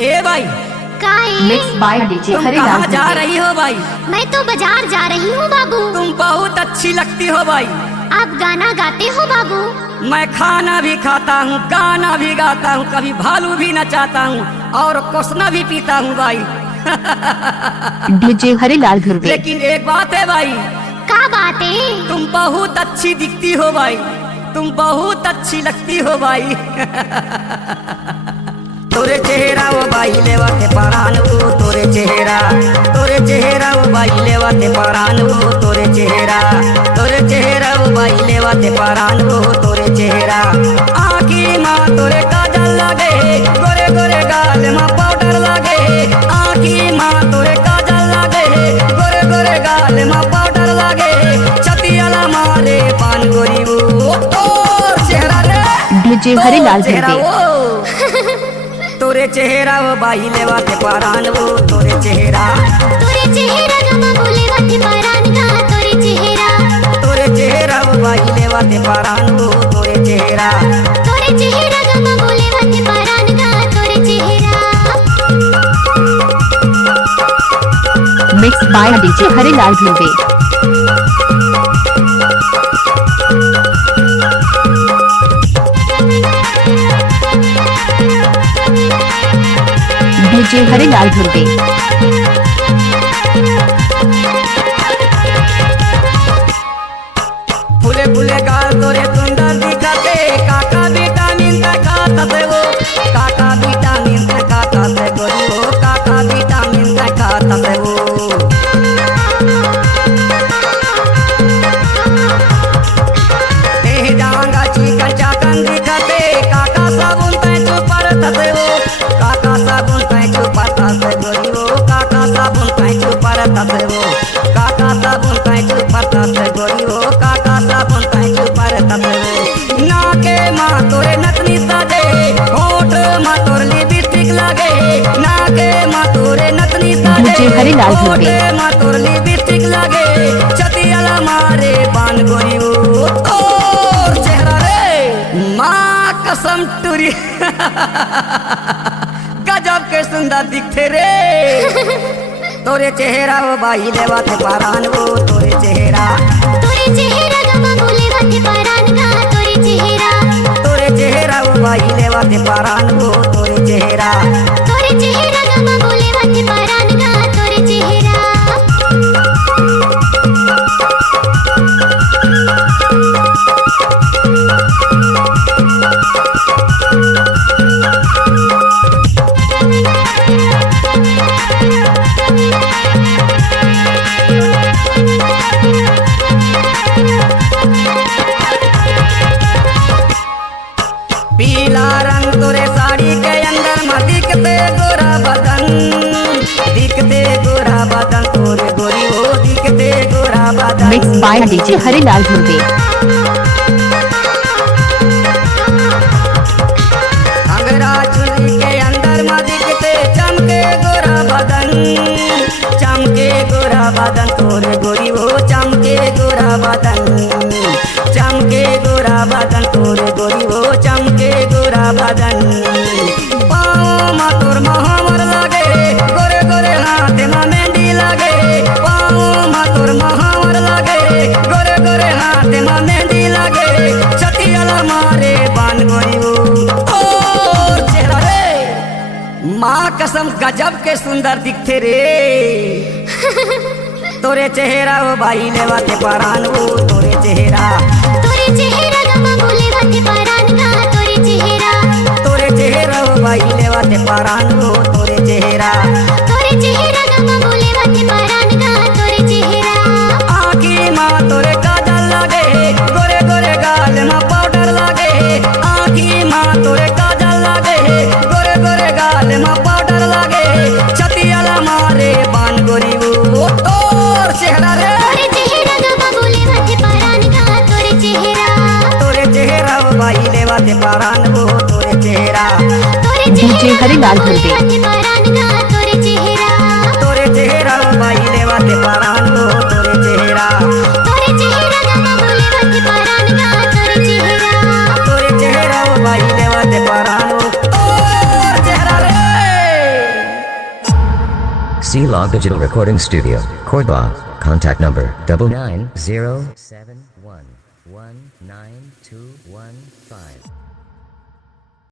ए भाई, mix by DJ तुम हरिलाल कहाँ जा दुबे। रही हो भाई? मैं तो बाजार जा रही हूँ बाबू। तुम बहुत अच्छी लगती हो भाई। आप गाना गाते हो बाबू? मैं खाना भी खाता हूँ, गाना भी गाता हूँ, कभी भालू भी नचाता हूँ और कोसना भी पीता हूँ भाई। डीजे हरिलाल दुबे। लेकिन एक बात है भाई, क्या बात है? तुम बहुत अच्छी दिखती हो भाई, तुम बहुत अच्छी लगती हो भाई। तोरे चेहरा वो बाई लेवाते परान वो, तोरे चेहरा वो बाई लेवाते परान वो, तोरे चेहरा वो बाई लेवाते परान वो, तोरे चेहरा। आँखी माँ तोरे काजल लगे, गोरे गोरे गाल माँ पाउडर लगे। आँखी माँ तोरे काजल लगे, गोरे गोरे गाल माँ पाउडर लगे। छतियाला मारे पान गोरी वो, तोर चेहरा रे, डीजे हरिलाल चेहरा दुबे। वो। तोरे चेहरा वो बाई लेवाते परान वो, तोरे चेहरा गमा बोले वाते परान गा, तोरे चेहरा वो बाई लेवाते परान वो, तोरे चेहरा गमा बोले वाते परान गा, तोरे चेहरा। Mix by DJ Harilal Dubey. DJ Harilal Dubey. फुले फुले गाल तोरे सुंदर दिखते, काका विटामिन का खाता से वो, काका विटामिन का खाता से गोरी वो, काका विटामिन का खाता से वो। देह जांगा चिकन चाकन दिखते, काका साबुन तैचू परत से वो, काका साबुन तैचू परत से गोरी वो, काका साबुन तैचू परत से वो, काका साबुन तैचू परत से गोरी वो, काका साबुन तैचू परत से वो। नाके माँ तोरे नथनी साजे, होठ माँ तोर लिपस्टिक लगे। नाके माँ तोरे नथनी साजे, डीजे हरिलाल दुबे। होठ माँ तोर लिपस्टिक लगे। छतियाला मारे पान गोरी वो, तोर चेहरा रे माँ कसम टूरी। गजब के सुंदर दिखते रे। तोरे चेहरा वो बाई लेवाते परान वो, तोरे चेहरा गमा बोले वाते परान गा, तोरे चेहरा वो बाई लेवाते परान वो, तोरे चेहरा गमा बोले वाते परान गा, तोरे चेहरा। पीला रंग तोरे साड़ी के अंदर में दिखते गोरा बदन, दिखते गोरा बदन तोरे गोरी हो, दिखते गोरा बदन। Mix by DJ Harilal Dubey. अंगरा चुनरी के अंदर में दिखते चमके गोरा बदन, चमके गोरा बदन तोरे गोरी हो, चमके गोरा बदन, चमके गोरा बदन तोरे गोरी हो, चमके गोरा बदन। पाँव मा तोर महावर लगे, गोरे गोरे हाथ मा मेहंदी लगे। पाँव मा तोर महावर लगे, गोरे गोरे हाथ मा मेहंदी लगे। छतियाला मारे बान गोरी हो, तोर चेहरा रे माँ कसम गजब के सुंदर दिखते रे। तोरे चेहरा वो बाई लेवाते परान वो, तोरे चेहरा गमा बोले वाते परान गा, तोरे चेहरा वो बाई लेवाते परान वो, तोरे चेहरा गमा बोले वाते परान गा, तोरे चेहरा। आँखी माँ तोरे काजल लगे, गोरे गोरे गाल माँ पाउडर लगे। आँखी माँ तोरे काजल लगे, गोरे गोरे गाल माँ पाउडर लगे। छतियाला मारे बान गोरी वो, तोर चेहरा रे, गमा बोले वाते परान गा, तोरे चेहरा वो बाई लेवाते परान वो, तोरे चेहरा डीजे हरिलाल दुबे। तोरे चेहरा वो बाई लेवाते परान वो, तोरे चेहरा गमा बोले वाते परान गा, तोरे चेहरा वो बाई लेवाते परान वो, तोर चेहरा रे। C-Log Digital Recording Studio, Cordoba. Contact number 9907119215.